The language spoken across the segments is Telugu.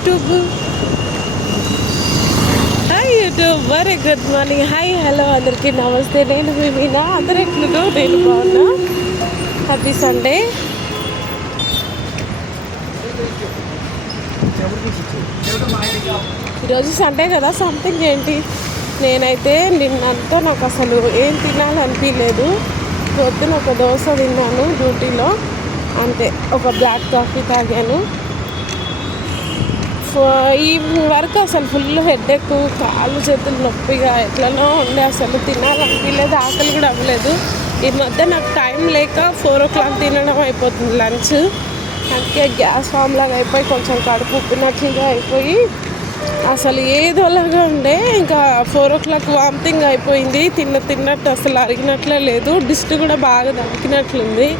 YouTube. Hi YouTube, very good morning. Hi hello అందరికీ నమస్తే. నేను మీ మీనా. అందరూ ఎట్లుదో నేను బాగున్నా. Happy Sunday. ఈరోజు సండే కదా, సంథింగ్ ఏంటి. నేనైతే నిన్నంతా నాకు అసలు ఏం తినాలనిపించలేదు. పొద్దున ఒక దోశ తిన్నాను డ్యూటీలో, అంతే. ఒక బ్లాక్ కాఫీ తాగాను. ఈవినింగ్ వరకు అసలు ఫుల్ హెడేక్, కాళ్ళు చేతులు నొప్పిగా ఎట్లనో ఉండే. అసలు తినాలనిపించలేదు, ఆకలి కూడా అవ్వలేదు. ఈ మధ్య నాకు టైం లేక 4 o'clock తినడం అయిపోతుంది లంచ్. అందుకే గ్యాస్ ఫామ్ లాగా అయిపోయి కొంచెం కడుపు ఉప్పినట్లుగా అయిపోయి అసలు ఏదోలాగా ఉండే. ఇంకా 4 o'clock వామిటింగ్ అయిపోయింది. తిన్నట్టు అసలు అరిగినట్లే లేదు. డిస్ట్ కూడా బాగా తాకినట్లుంది.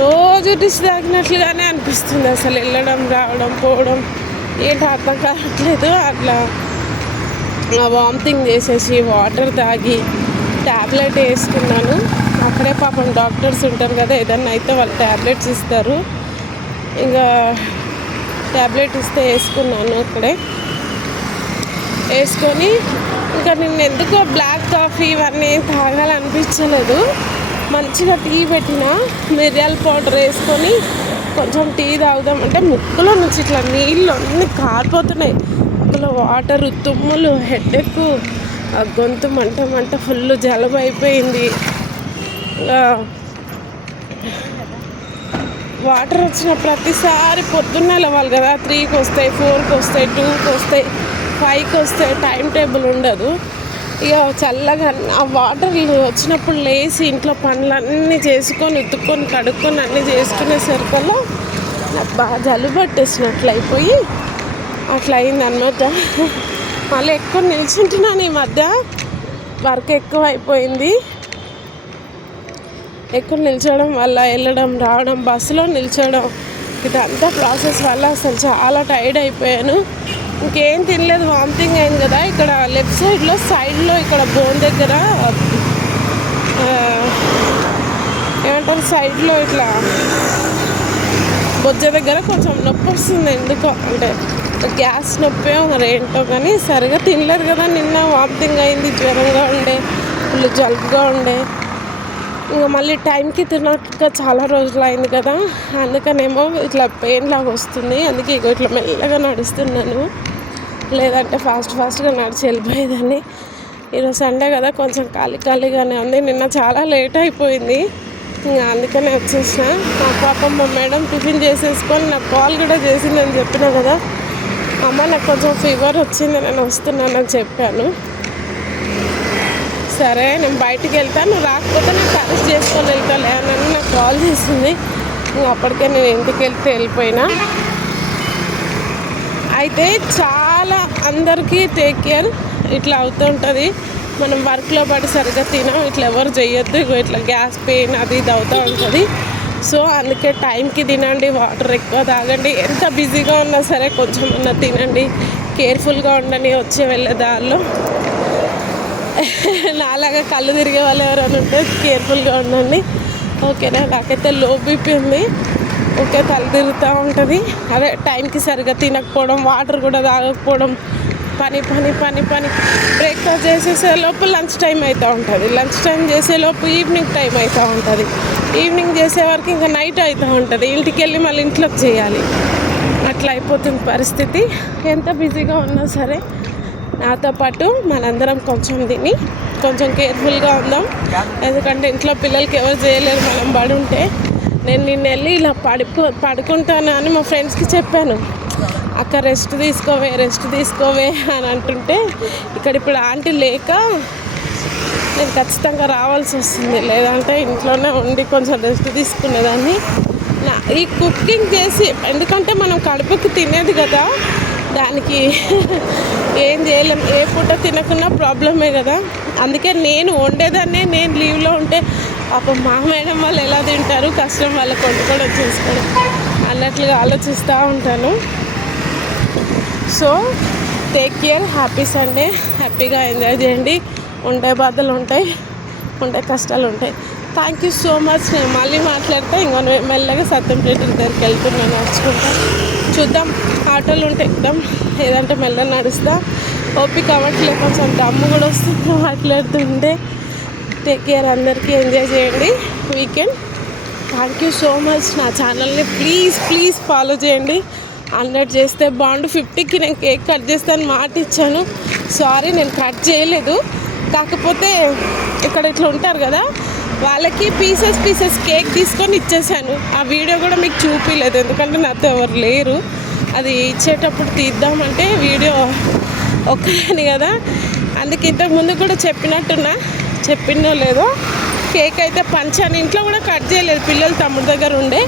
రోజు డిష్ తాగినట్లుగానే అనిపిస్తుంది. అసలు వెళ్ళడం రావడం పోవడం ఏంటి అర్థం కావట్లేదు. అట్లా వామిటింగ్ చేసేసి వాటర్ తాగి ట్యాబ్లెట్ వేసుకున్నాను. అక్కడే పాపం డాక్టర్స్ ఉంటారు కదా, ఏదన్నా అయితే వాళ్ళు ట్యాబ్లెట్స్ ఇస్తారు. ఇంకా ట్యాబ్లెట్ ఇస్తే వేసుకున్నాను. అక్కడే వేసుకొని ఇంకా నిన్న ఎందుకో బ్లాక్ కాఫీ ఇవన్నీ తాగాలనిపించలేదు. మంచిగా టీ పెట్టిన మిరియాల పౌడర్ వేసుకొని కొంచెం టీ తాగుదాం అంటే ముక్కులో నుంచి ఇట్లా నీళ్ళు అన్నీ కారిపోతున్నాయి. ముక్కులో వాటర్, తుమ్ములు, హెడేక్, గొంతు మంట ఫుల్ జలుబు అయిపోయింది. వాటర్ వచ్చిన ప్రతిసారి పొద్దున్నే లేవాలి కదా. 3కి వస్తాయి, 4కి వస్తాయి, 2కి వస్తాయి, 5కి వస్తాయి. టైం టేబుల్ ఉండదు. ఇక చల్లగా ఆ వాటర్ వచ్చినప్పుడు లేచి ఇంట్లో పనులన్నీ చేసుకొని ఉతుక్కొని కడుక్కొని అన్నీ చేసుకునేసరికల్లా నాకు బాగా జలుబు పట్టేసినట్లు అయిపోయి అట్లా అయిందనమాట. మళ్ళీ ఎక్కువ నిల్చుంటున్నాను ఈ మధ్య. వర్క్ ఎక్కువ అయిపోయింది. ఎక్కువ నిల్చోవడం వల్ల వెళ్ళడం రావడం, బస్సులో నిల్చోవడం, ఇదంతా ప్రాసెస్ వల్ల అసలు చాలా టైర్డ్ అయిపోయాను. ఇంకేం తినలేదు, వామిటింగ్ అయింది కదా. ఇక్కడ లెఫ్ట్ సైడ్లో ఇక్కడ బోన్ దగ్గర ఏమంటారు, సైడ్లో ఇట్లా బొజ్జ దగ్గర కొంచెం నొప్పి వస్తుంది. ఎందుకో అంటే గ్యాస్ నొప్పి మరి ఏంటో కానీ సరిగా తినలేదు కదా. నిన్న వామిటింగ్ అయింది, జ్వరంగా ఉండే, ఫుల్ జలుబుగా ఉండే. ఇంకా మళ్ళీ టైంకి తినక చాలా రోజులు అయింది కదా, అందుకనేమో ఇట్లా పెయిన్ లాగా వస్తుంది. అందుకే ఇట్లా మెల్లగా నడుస్తున్నాను, లేదంటే ఫాస్ట్గా నడిచి వెళ్ళిపోయేదాన్ని. ఈరోజు సండే కదా, కొంచెం ఖాళీగానే ఉంది. నిన్న చాలా లేట్ అయిపోయింది, ఇంకా అందుకనే వచ్చేసిన. మా పాపం మా మేడం టిఫిన్ చేసేసుకొని నాకు కాల్ కూడా చేసిందని చెప్పినా కదా. అమ్మ నాకు కొంచెం ఫీవర్ వచ్చింది, నేను వస్తున్నానని చెప్పాను. సరే నేను బయటికి వెళ్తాను, రాకపోతే నాకు అరెస్ట్ చేసుకొని వెళ్తాలే అని నాకు కాల్ చేసింది. ఇంకా అప్పటికే నేను ఇంటికి వెళ్ళిపోయినా. అయితే చాలా అందరికీ టేక్ కేర్ ఇట్లా అవుతూ ఉంటుంది. మనం వర్క్లో పడి సరిగ్గా తినాం, ఇట్లా ఎవరు చేయొద్దు. ఇట్లా గ్యాస్ పెయిన్ అది ఇది అవుతూ ఉంటుంది. సో అందుకే టైంకి తినండి, వాటర్ ఎక్కువ తాగండి. ఎంత బిజీగా ఉన్నా సరే కొంచెం అన్నా తినండి, కేర్ఫుల్గా ఉండండి. వెళ్ళే దారిలో నాలాగా కళ్ళు తిరిగే వాళ్ళు ఎవరైనా ఉంటే కేర్ఫుల్గా ఉండండి, ఓకేనా. నాకైతే లో బీపీ ఉంది, ఓకే, తల తిరుగుతూ ఉంటుంది. అదే టైంకి సరిగ్గా తినకపోవడం, వాటర్ కూడా తాగకపోవడం, పని బ్రేక్ఫాస్ట్ చేసేసేలోపు లంచ్ టైం అవుతూ ఉంటుంది, లంచ్ టైం చేసేలోపు ఈవినింగ్ టైం అవుతూ ఉంటుంది, ఈవినింగ్ చేసే వరకు ఇంకా నైట్ అవుతూ ఉంటుంది. ఇంటికి వెళ్ళి మళ్ళీ ఇంట్లోకి చేయాలి, అట్లా అయిపోతుంది పరిస్థితి. ఎంత బిజీగా ఉన్నా సరే నాతో పాటు మనందరం కొంచెం తిని కొంచెం కేర్ఫుల్గా ఉందాం. ఎందుకంటే ఇంట్లో పిల్లలకి ఎవరు చేయలేరు, మనం పడి ఉంటే. నేను నిన్న వెళ్ళి ఇలా పడుకుంటాను అని మా ఫ్రెండ్స్కి చెప్పాను. అక్క రెస్ట్ తీసుకోవే అని అంటుంటే, ఇక్కడ ఇప్పుడు ఆంటీ లేక నేను ఖచ్చితంగా రావాల్సి వస్తుంది, లేదంటే ఇంట్లోనే ఉండి కొంచెం రెస్ట్ తీసుకునేదాన్ని. ఈ కుకింగ్ చేసి, ఎందుకంటే మనం కడుపుకి తినేది కదా, దానికి ఏం చేయలేం. ఏ పూట తినకున్నా ప్రాబ్లమే కదా. అందుకే నేను వండేదాన్నే. నేను లీవ్లో ఉంటే పాపం మా మేడం వాళ్ళు ఎలా తింటారు, కష్టం వాళ్ళకి వండుకోవడం చేసుకోవడం అన్నట్లుగా ఆలోచిస్తూ ఉంటాను. So take care, happy Sunday, హ్యాపీగా ఎంజాయ్ చేయండి. ఉండే బాధలు ఉంటాయి, ఉండే కష్టాలు ఉంటాయి. Thank you so much. నేను మళ్ళీ మాట్లాడితే ఇంకొన మెల్లగా సత్యంపేట దగ్గరికి వెళ్తున్నాను నడుచుకుంటా. చూద్దాం, ఆటోలు ఉంటే ఎక్కుదాం, లేదంటే మెల్ల నడుస్తా. ఓపిక అవ్వట్లేదు, కొంచెం దమ్ము కూడా వస్తుంది మాట్లాడుతుంటే. టేక్ కేర్, అందరికీ ఎంజాయ్ చేయండి weekend. Thank you so much. నా ఛానల్ని ప్లీజ్ ఫాలో చేయండి. 100 చేస్తే బాగుండు. 50కి నేను కేక్ కట్ చేస్తాను మాట ఇచ్చాను. సారీ, నేను కట్ చేయలేదు. కాకపోతే ఇక్కడ ఇట్లా ఉంటారు కదా, వాళ్ళకి పీసెస్ కేక్ తీసుకొని ఇచ్చేసాను. ఆ వీడియో కూడా మీకు చూపించలేదు, ఎందుకంటే నాతో ఎవరు లేరు. అది ఇచ్చేటప్పుడు తీద్దామంటే వీడియో ఒక్కదాని కదా, అందుకే ఇంతకు ముందు కూడా చెప్పినో లేదో, కేక్ అయితే పంచాను. ఇంట్లో కూడా కట్ చేయలేదు, పిల్లలు తమ్ముడు దగ్గర ఉండే.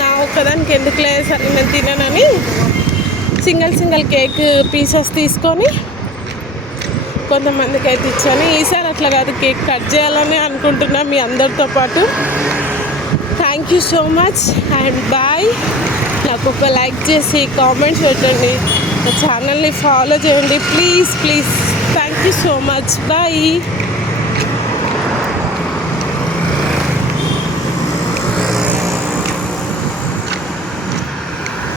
నా ఒక్కదానికి ఎందుకులే, సరే నేను తిననని సింగిల్ కేక్ పీసెస్ తీసుకొని కొంతమందికి అయితే ఇచ్చాను. ఈసారి అట్లా కాదు, కేక్ కట్ చేయాలని అనుకుంటున్నా మీ అందరితో పాటు. Thank you so much and bye. నాకు ఒక లైక్ చేసి కామెంట్స్ పెట్టండి, నా ఛానల్ని ఫాలో చేయండి please. Thank you so much, bye.